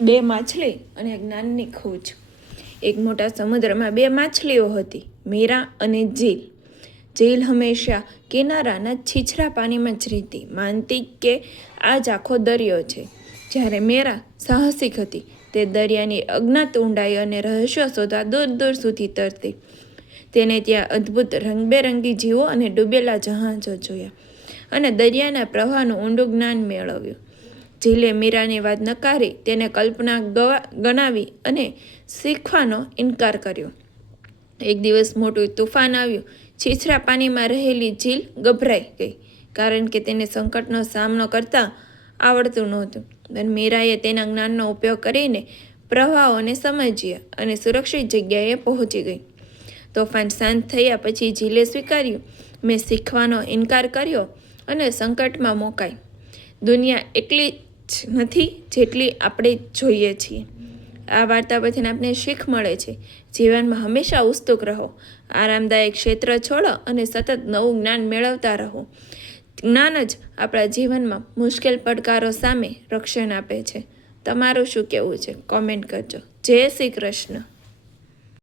બે માછલી અને એક નાની ખૂંચ. એક મોટા સમુદ્રમાં બે માછલીઓ હતી, મીરા અને જીલ. જીલ હંમેશા કિનારાના છીછરા પાણીમાં જ રહેતી, માનતી કે આ જ આખો દરિયો છે. જ્યારે મીરા સાહસિક હતી, તે દરિયાની અજ્ઞાત ઊંડાઈ અને રહસ્યો શોધવા દૂર દૂર સુધી તરતી. તેને ત્યાં અદ્ભુત રંગબેરંગી જીવો અને ડૂબેલા જહાજો જોયા અને દરિયાના પ્રવાહનું ઊંડું જ્ઞાન મેળવ્યું. જીલે મીરાની વાત નકારી, તેને કલ્પના ગણાવી અને શીખવાનો ઇનકાર કર્યો. એક દિવસ મોટું તુફાન આવ્યું. છીછરા પાણીમાં રહેલી જીલ ગભરાઈ ગઈ, કારણ કે તેને સંકટનો સામનો કરતા આવડતું નહોતું. પણ મીરાએ તેના જ્ઞાનનો ઉપયોગ કરીને પ્રવાહોને સમજ્યા અને સુરક્ષિત જગ્યાએ પહોંચી ગઈ. તોફાન શાંત થયા પછી જીલે સ્વીકાર્યું, મેં શીખવાનો ઇનકાર કર્યો અને સંકટમાં મુકાઈ. દુનિયા એટલી જ નથી જેટલી આપણે જોઈએ છીએ. આ વાર્તા પરથી આપણને શીખ મળે છે, જીવનમાં હંમેશા ઉત્સુક રહો, આરામદાયક ક્ષેત્ર છોડો અને સતત નવું જ્ઞાન મેળવતા રહો. જ્ઞાન જ આપણા જીવનમાં મુશ્કેલ પડકારો સામે રક્ષણ આપે છે. તમારું શું કહેવું છે? કોમેન્ટ કરજો. જય શ્રી કૃષ્ણ.